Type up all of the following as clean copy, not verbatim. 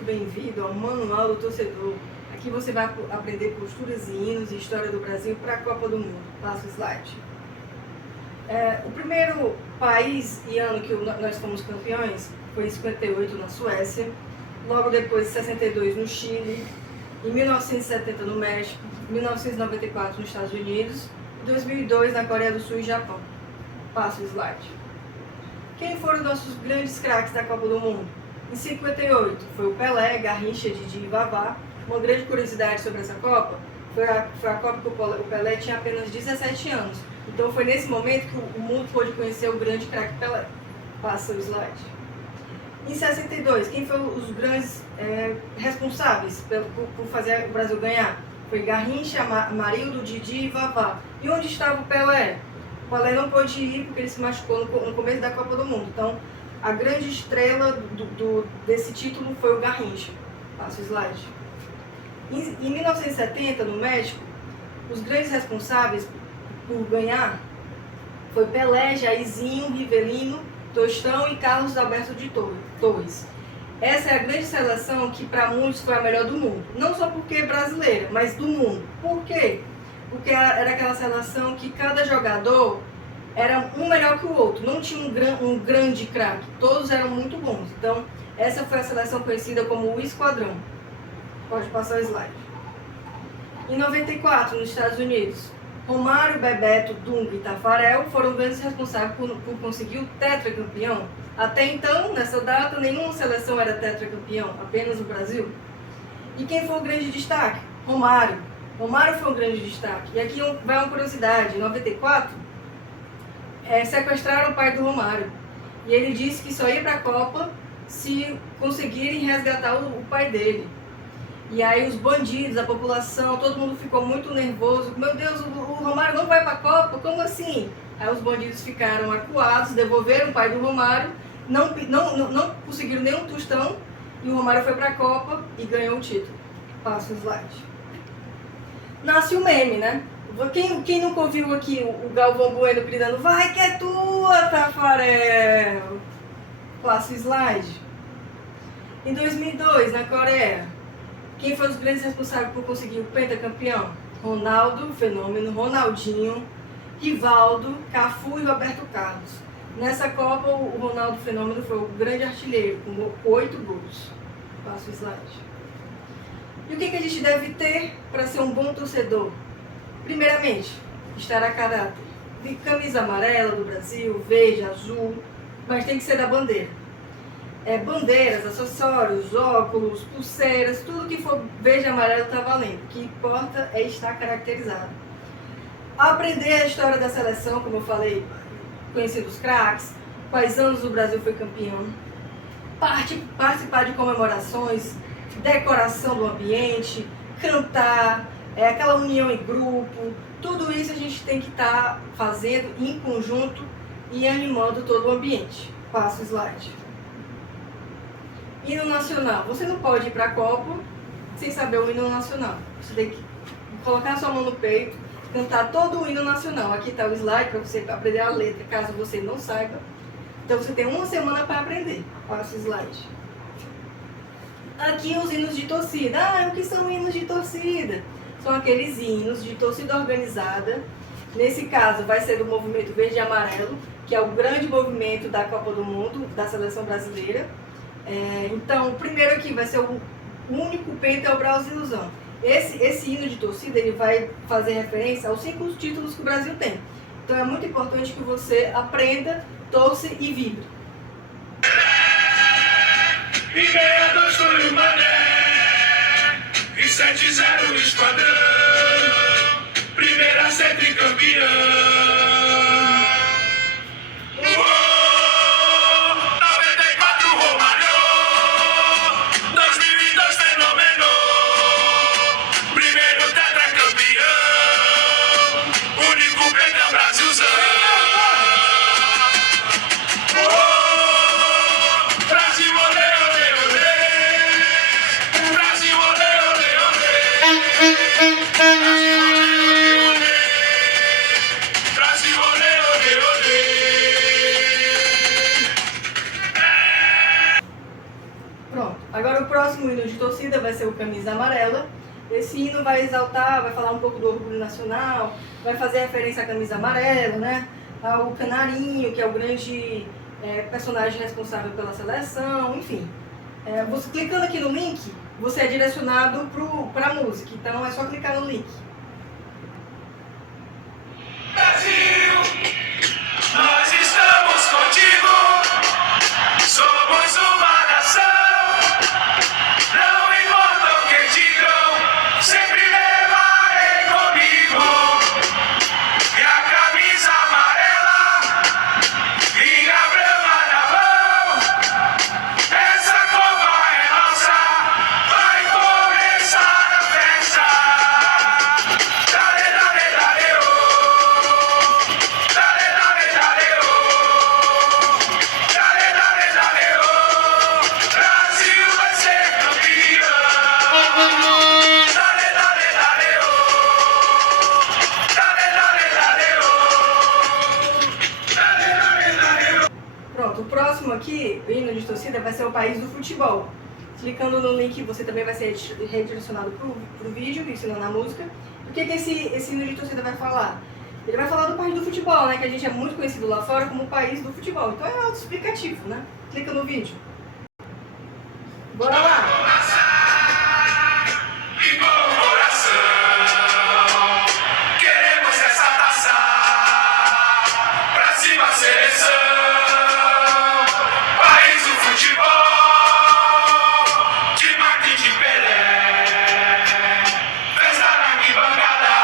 muito bem-vindo ao Manual do Torcedor. Aqui você vai aprender posturas e hinos e história do Brasil para a Copa do Mundo. Passa o slide. O primeiro país e ano que nós fomos campeões foi em 58 na Suécia, logo depois em 62 no Chile, em 1970 no México, 1994 nos Estados Unidos e 2002 na Coreia do Sul e Japão. Passa o slide. Quem foram nossos grandes craques da Copa do Mundo? Em 58 foi o Pelé, Garrincha, Didi e Vavá. Uma grande curiosidade sobre essa Copa foi a Copa que o Pelé tinha apenas 17 anos. Então foi nesse momento que o mundo pôde conhecer o grande craque Pelé. Passa o slide. Em 62, quem foram os grandes responsáveis por fazer o Brasil ganhar? Foi Garrincha, Marildo, Didi e Vavá. E onde estava o Pelé? O Pelé não pôde ir porque ele se machucou no começo da Copa do Mundo. Então, a grande estrela desse título foi o Garrincha. Passa o slide. Em 1970, no México, os grandes responsáveis por ganhar foi Pelé, Jairzinho, Rivelino, Tostão e Carlos Alberto de Torres. Essa é a grande seleção que para muitos foi a melhor do mundo. Não só porque é brasileira, mas do mundo. Por quê? Porque era aquela seleção que cada jogador era um melhor que o outro. Não tinha um grande craque. Todos eram muito bons. Então, essa foi a seleção conhecida como o Esquadrão. Pode passar o slide. Em 94, nos Estados Unidos, Romário, Bebeto, Dunga e Tafarel foram grandes responsáveis por conseguir o tetracampeão. Até então, nessa data, nenhuma seleção era tetracampeão, apenas o Brasil. E quem foi o grande destaque? Romário. Romário foi um grande destaque. E aqui vai uma curiosidade. Em 94, sequestraram o pai do Romário. E ele disse que só ia para a Copa se conseguirem resgatar o pai dele. E aí os bandidos, a população, todo mundo ficou muito nervoso. Meu Deus, o Romário não vai para a Copa? Como assim? Aí os bandidos ficaram acuados, devolveram o pai do Romário, não conseguiram nenhum tostão, e o Romário foi para a Copa e ganhou o título. Passa o slide. Nasce o meme, né? Quem nunca ouviu aqui o Galvão Bueno gritando, vai que é tua, Tafarel! Passa o slide. Em 2002, na Coreia, quem foi os grandes responsáveis por conseguir o pentacampeão? Ronaldo, Fenômeno, Ronaldinho, Rivaldo, Cafu e Roberto Carlos. Nessa Copa, o Ronaldo Fenômeno foi o grande artilheiro, com 8 gols. Passa o slide. E o que a gente deve ter para ser um bom torcedor? Primeiramente, estar a caráter. De camisa amarela do Brasil, verde, azul, mas tem que ser da bandeira. Bandeiras, acessórios, óculos, pulseiras, tudo que for verde e amarelo está valendo. O que importa é estar caracterizado. Aprender a história da seleção, como eu falei, conhecer os craques, quais anos o Brasil foi campeão, participar de comemorações, decoração do ambiente, cantar, aquela união em grupo, tudo isso a gente tem que estar fazendo em conjunto e animando todo o ambiente. Passa o slide. Hino nacional. Você não pode ir para a Copa sem saber o hino nacional. Você tem que colocar a sua mão no peito, cantar todo o hino nacional. Aqui está o slide para você aprender a letra, caso você não saiba. Então você tem uma semana para aprender. Passa o slide. Aqui os hinos de torcida. O que são hinos de torcida? São aqueles hinos de torcida organizada. Nesse caso vai ser do movimento verde e amarelo, que é o grande movimento da Copa do Mundo, da seleção brasileira. Então, o primeiro aqui vai ser o único penta é o Brasilzão. Esse hino de torcida ele vai fazer referência aos 5 títulos que o Brasil tem. Então é muito importante que você aprenda, torça e vibre. E 62 foi o Mané, e 7-0 o Esquadrão, primeira a ser tricampeão. próximo hino de torcida vai ser o Camisa Amarela. Esse hino vai exaltar, vai falar um pouco do orgulho nacional, vai fazer referência à camisa amarela, né? Ao Canarinho, que é o grande personagem responsável pela seleção, enfim. Você clicando aqui no link, você é direcionado para a música, então é só clicar no link. Brasil, nós estamos contigo, somos uma nação, não importa o que digam, sempre levarei comigo, e a camisa amarela, minha brama na mão, essa Copa é nossa, vai começar a festa, dale, dale, dale, oh. Dale, dale, dale, oh. Dale, dale, dale, oh. Brasil vai ser campeão. Dale, dale, dale, oh. Dale, dale, dale, oh. Dale, dale, dale, oh. Pronto, o próximo aqui, o hino de torcida, vai ser o país do futebol. Clicando no link, você também vai ser redirecionado para o vídeo, ensinando a música. O que esse hino de torcida vai falar? Ele vai falar do país do futebol, né? Que a gente é muito conhecido lá fora como o país do futebol. Então é autoexplicativo, né? Clica no vídeo. Bora lá! E com o coração, queremos essa taça, pra cima seleção, país do futebol, de Martins de Pelé, festa na arquibancada,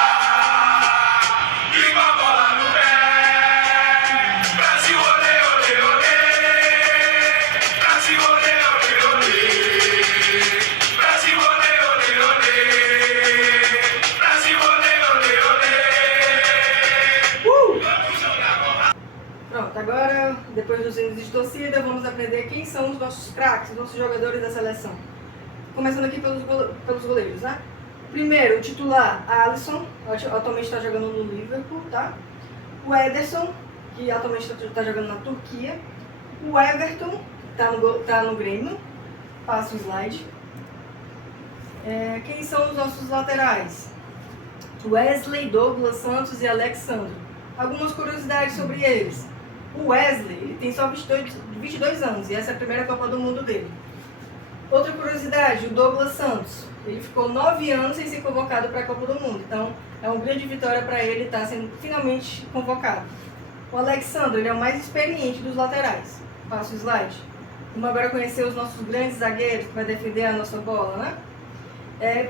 e com a bola no pé, Brasil, olê, olê, olê, Brasil, olê, olê, olê, Brasil, olê, olê, olê, Brasil, olê, olê, olê. Vamos jogar bola. Pronto, agora, depois dos hinos de torcida, vamos aprender quem são os nossos craques, os nossos jogadores da seleção. Começando aqui pelos goleiros, né? Primeiro, o titular, Alisson, atualmente está jogando no Liverpool, tá? O Ederson, que atualmente está jogando na Turquia. O Everton, que tá no Grêmio. Passa o slide. Quem são os nossos laterais? Wesley, Douglas Santos e Alexandre. Algumas curiosidades sobre eles. O Wesley, ele tem só 22 anos e essa é a primeira Copa do Mundo dele. Outra curiosidade, o Douglas Santos, ele ficou 9 anos sem ser convocado para a Copa do Mundo, então é uma grande vitória para ele estar sendo finalmente convocado. O Alexandre, ele é o mais experiente dos laterais. Passa o slide. Vamos agora conhecer os nossos grandes zagueiros que vai defender a nossa bola, né?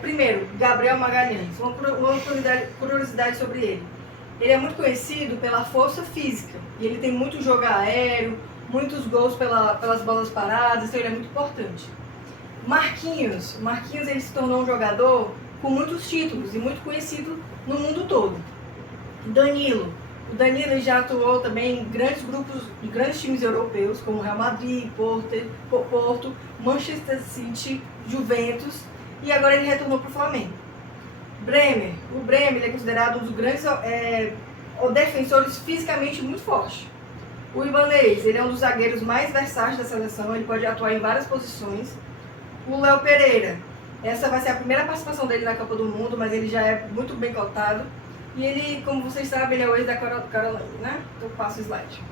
Primeiro, Gabriel Magalhães. Uma curiosidade sobre ele. Ele é muito conhecido pela força física e ele tem muito jogo aéreo, muitos gols pelas bolas paradas, então ele é muito importante. Marquinhos, ele se tornou um jogador com muitos títulos e muito conhecido no mundo todo. Danilo, o Danilo já atuou também em grandes grupos de grandes times europeus, como Real Madrid, Porto, Manchester City, Juventus, e agora ele retornou para o Flamengo. Bremer, o Bremer ele é considerado um dos grandes defensores fisicamente muito fortes. O Ibanez, ele é um dos zagueiros mais versáteis da seleção, ele pode atuar em várias posições. O Léo Pereira, essa vai ser a primeira participação dele na Copa do Mundo, mas ele já é muito bem cotado. E ele, como vocês sabem, ele é o ex da Carolina, né? Então passo o slide.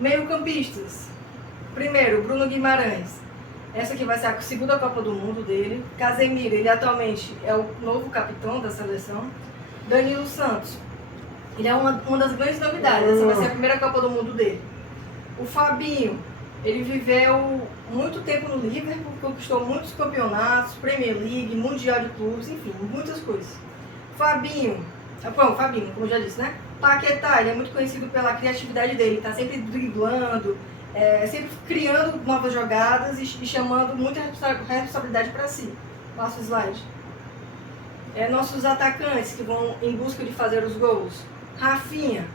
Meio-campistas. Primeiro, Bruno Guimarães. Essa aqui vai ser a segunda Copa do Mundo dele. Casemiro, ele atualmente é o novo capitão da seleção. Danilo Santos, ele é uma das grandes novidades. Essa vai ser a primeira Copa do Mundo dele. O Fabinho, ele viveu muito tempo no Liverpool, conquistou muitos campeonatos, Premier League, Mundial de Clubes, enfim, muitas coisas. Fabinho, como eu já disse, né? Paquetá, ele é muito conhecido pela criatividade dele, tá sempre driblando, sempre criando novas jogadas e chamando muita responsabilidade para si. Passa o slide. Nossos atacantes que vão em busca de fazer os gols. Rafinha,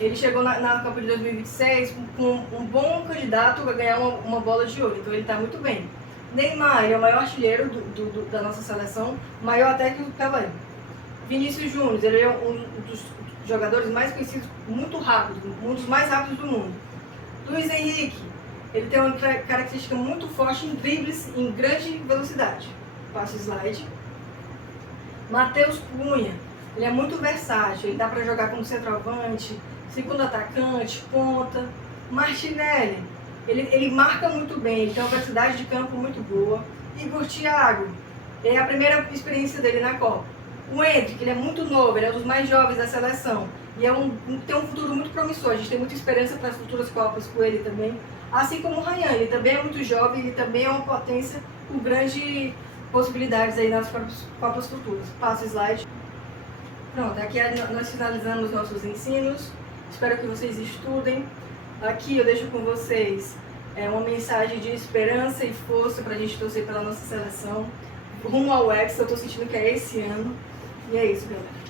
ele chegou na Copa de 2026 com um bom candidato a ganhar uma bola de ouro, então ele está muito bem. Neymar, ele é o maior artilheiro da nossa seleção, maior até que o Pelé. Vinícius Júnior, ele é um dos jogadores mais conhecidos, muito rápido, um dos mais rápidos do mundo. Luiz Henrique, Ele tem uma característica muito forte em dribles em grande velocidade. Passa o slide. Matheus Cunha, ele é muito versátil, ele dá para jogar como centroavante, segundo atacante, ponta. Martinelli, ele marca muito bem, ele tem uma velocidade de campo muito boa. Igor Thiago, é a primeira experiência dele na Copa. O Endrick, ele é muito novo, ele é um dos mais jovens da seleção. E tem um futuro muito promissor, a gente tem muita esperança para as futuras Copas com ele também. Assim como o Ryan, ele também é muito jovem, ele também é uma potência com grandes possibilidades aí nas Copas futuras. Passa o slide. Pronto, aqui nós finalizamos nossos ensinos. Espero que vocês estudem. Aqui eu deixo com vocês uma mensagem de esperança e força para a gente torcer pela nossa seleção. Rumo ao Hexa, eu estou sentindo que é esse ano. E é isso, galera.